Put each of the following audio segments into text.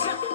เ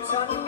เ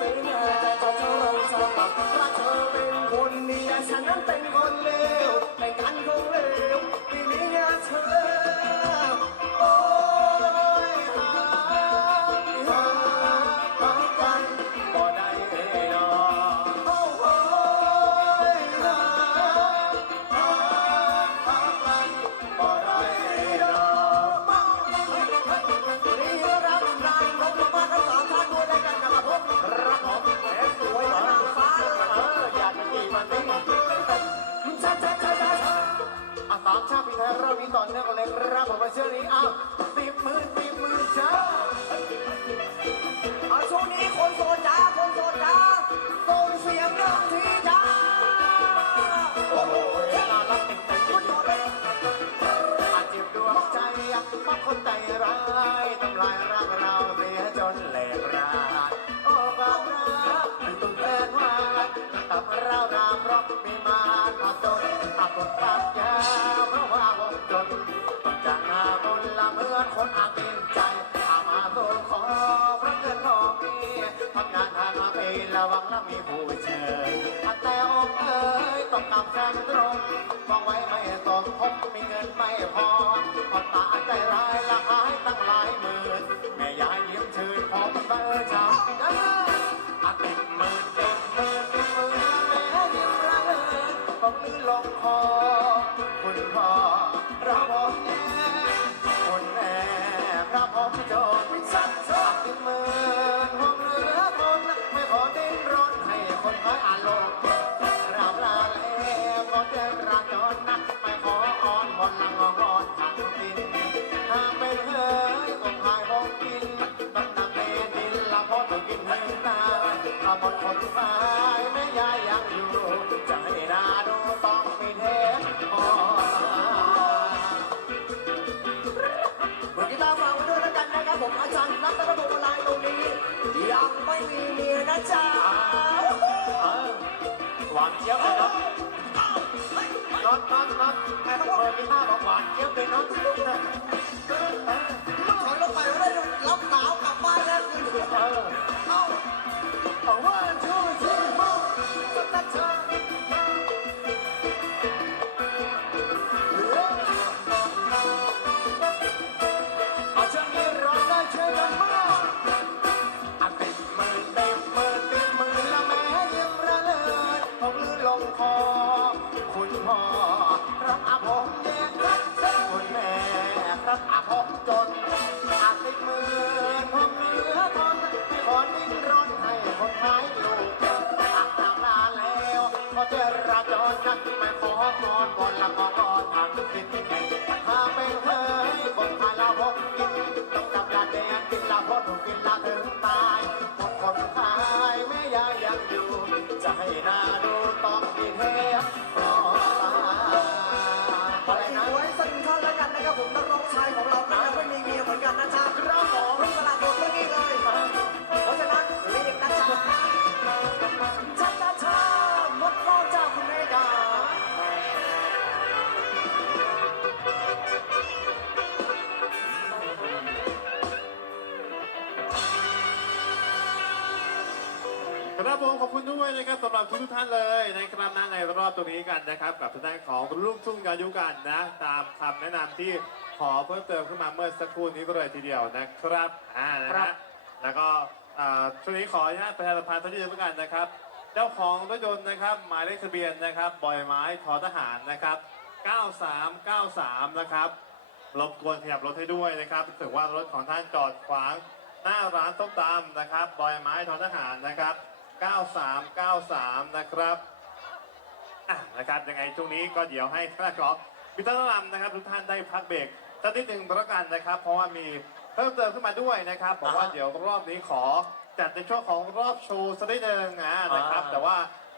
แต่ชอบสีหน้าแต่จะเธอลงสมัครเพราเธอเป็นคนดีแต่ฉันนั้นเป็นคนเลว อกมีมาขับจนขับรถปากยาเพราะว่าวงจนต้องจากหน้าบนละเมื่อคนอาเกรงใจอามาตัวขอเพราะเงินทองมีทำงานทางมาปีระวังแล้วมีผู้เชยแต่อกเอ้ยต้องกลับแฟนตรงมองไว้ไม่ต้องพบมีเงินไม่พอพอตาใจร้าย ม่มีเมียนะจ๊ะหวานเจี๊ยบเลยเนาะน็อตน็อตน็อตแค่เปิดกีตาร์บอกหวานเจี๊ยบเลยเนาะ ด้วยนะครับสำหรับทุกๆท่านเลยนะครับนะในรอบตรงนี้กันนะครับ กับทางด้านของลูกทุ่งกายุกันนะ ตามคำแนะนำที่ขอเพิ่มเติมขึ้นมาเมื่อสักครู่นี้ก็เลยทีเดียวนะครับอ่านะครัฮะบ แล้วก็อ่าช่วงนี้ขออนุญาตประชาสัมพันธ์ท่านที่เดียวกันนะครับ เจ้าของรถยนต์นะครับ หมายเลขทะเบียนนะครับบอยไม้ทอทหารนะครับ 9393 นะครับ รบกวนขยับรถให้ด้วยนะครับถือว่ารถของท่านจอดขวางหน้าร้านต้มตำนะครับบอยไม้ทอทหารนะครับ 9393 นะครับอะนะครับ ยังไงช่วงนี้ก็เดี๋ยวให้ท่านของพิทักษ์ลำนะครับ ทุกท่านได้พักเบรกสักนิดหนึ่งประกันนะครับ เพราะว่ามีเพิ่มเติมขึ้นมาด้วยนะครับบอกว่าเดี๋ยวรอบนี้ขอจัดในช่วงของรอบโชว์สักนิดหนึ่งอ่านะครับแต่ว่า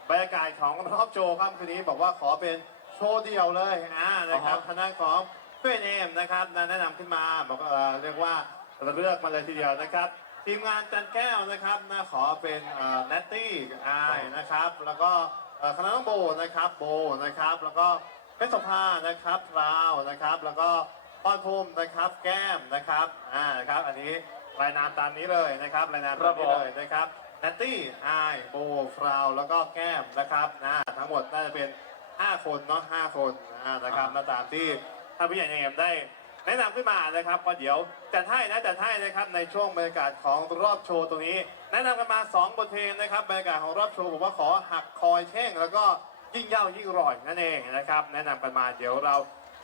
บรรยากาศของรอบโชว์ค่ำคืนนี้บอกว่าขอเป็นโชว์เดียวเลยอ่านะครับ ทางด้านของเพื่อนเอมนะครับแนะนำขึ้นมาบอกว่าเอ่อเรียกว่าเลือกมาเลยทีเดียวนะครับ ทีมงานจันแก้วนะครับนะขอเป็นเนตตี้ไอายนะครับ แล้วก็เอ่อคณะน้องโบนะครับโบนะครับแล้วก็เป็นสภานะครับพราวนะครับ แล้วก็ป้อนภูมินะครับ แก้มนะครับอ่านะครับอันนี้รายนามตามนี้เลยนะครับรายนามตามนี้เลยนะครับนัตตี้ไอายโบฟราวแล้วก็แก้มนะครับนะทั้งหมดน่าจะเป็น 5 คนเนาะ5คนนะนะครับมาตามที่ท่านผู้ใหญ่เอ็มได้ แนะนำขึ้นมานะครับก็เดี๋ยวจัดให้นะจัดให้นะครับในช่วงบรรยากาศของรอบโชว์ตรงนี้ แนะนำกันมา 2 บทเพลงนะครับบรรยากาศของรอบโชว์ผมว่าขอหักคอยแช่งแล้วก็ยิ่งเย่ายิ่งร่อยนั่นเองนะครับ แนะนำกันมาเดี๋ยวเรา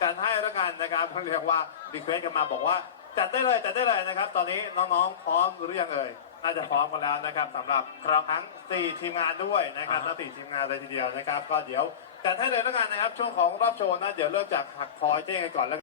จัดให้แล้วกันนะครับเขาเรียกว่ารีเควสกันมาบอกว่าจัดได้เลยจัดได้เลยนะครับ ตอนนี้น้องๆพร้อมหรือยังเอ่ยน่าจะพร้อมกันแล้วนะครับสำหรับทั้ง 4 ทีมงานด้วยนะครับทั้ง4ทีมงานเลยทีเดียวนะครับ ก็เดี๋ยวจัดให้เลยแล้วกันนะครับช่วงของรอบโชว์นะเดี๋ยวเริ่มจากหักคอยแจ้งกันก่อนแล้ว